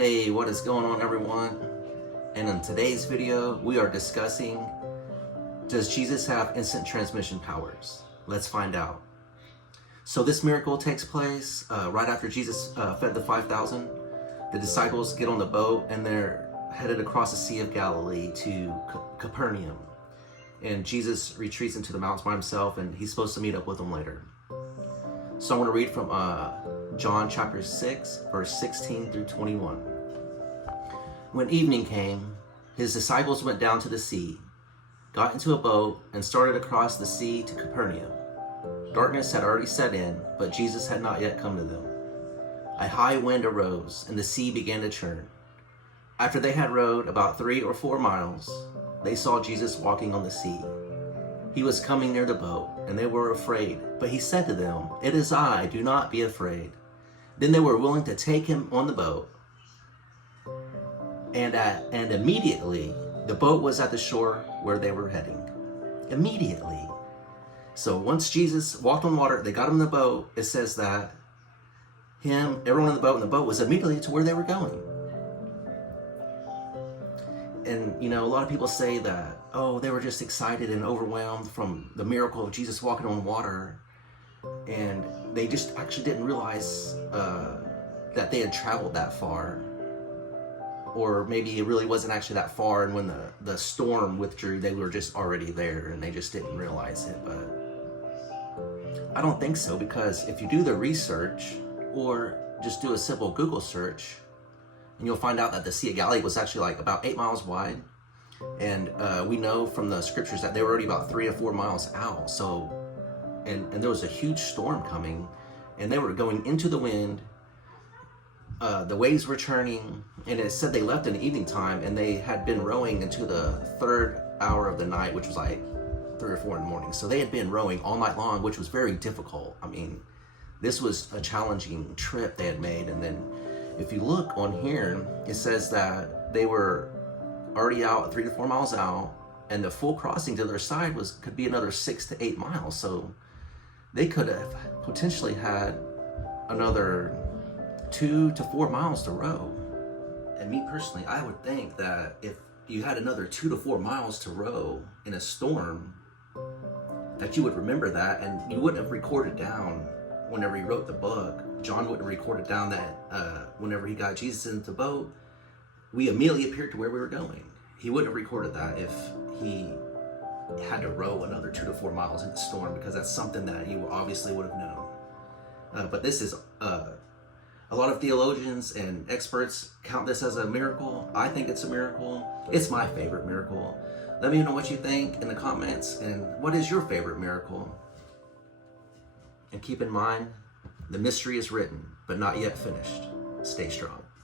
Hey, what is going on, everyone? And in today's video, we are discussing, does Jesus have instant transmission powers? Let's find out. So this miracle takes place right after Jesus fed the 5,000. The disciples get on the boat and they're headed across the Sea of Galilee to Capernaum. And Jesus retreats into the mountains by himself, and he's supposed to meet up with them later. So I'm going to read from John chapter 6, verse 16 through 21. When evening came, his disciples went down to the sea, got into a boat, and started across the sea to Capernaum. Darkness had already set in, but Jesus had not yet come to them. A high wind arose, and the sea began to churn. After they had rowed about 3 or 4 miles, they saw Jesus walking on the sea. He was coming near the boat, and they were afraid. But he said to them, "It is I, do not be afraid." Then they were willing to take him on the boat. And immediately, the boat was at the shore where they were heading. Immediately. So once Jesus walked on water, they got him in the boat. It says that everyone in the boat was immediately to where they were going. And, a lot of people say that, they were just excited and overwhelmed from the miracle of Jesus walking on water. And they just actually didn't realize that they had traveled that far. Or maybe it really wasn't actually that far, and when the storm withdrew, they were just already there and they just didn't realize it. But I don't think so, because if you do the research or just do a simple Google search, and you'll find out that the Sea of Galilee was actually like about 8 miles wide. And we know from the scriptures that they were already about 3 or 4 miles out. So, and there was a huge storm coming, and they were going into the wind. The waves were churning, and it said they left in the evening time, and they had been rowing into the 3rd hour of the night, which was like 3 or 4 in the morning. So they had been rowing all night long, which was very difficult. I mean, this was a challenging trip they had made. And then if you look on here, it says that they were already out 3 to 4 miles out, and the full crossing to their side could be another 6 to 8 miles. So they could have potentially had another 2 to 4 miles to row. And me personally, I would think that if you had another 2 to 4 miles to row in a storm, that you would remember that, and you wouldn't have recorded down whenever he wrote the book. John wouldn't have recorded down that whenever he got Jesus into the boat, we immediately appeared to where we were going. He wouldn't have recorded that if he had to row another 2 to 4 miles in the storm, because that's something that he obviously would have known. But this is a lot of theologians and experts count this as a miracle. I think it's a miracle. It's my favorite miracle. Let me know what you think in the comments, and what is your favorite miracle? And keep in mind, the mystery is written, but not yet finished. Stay strong.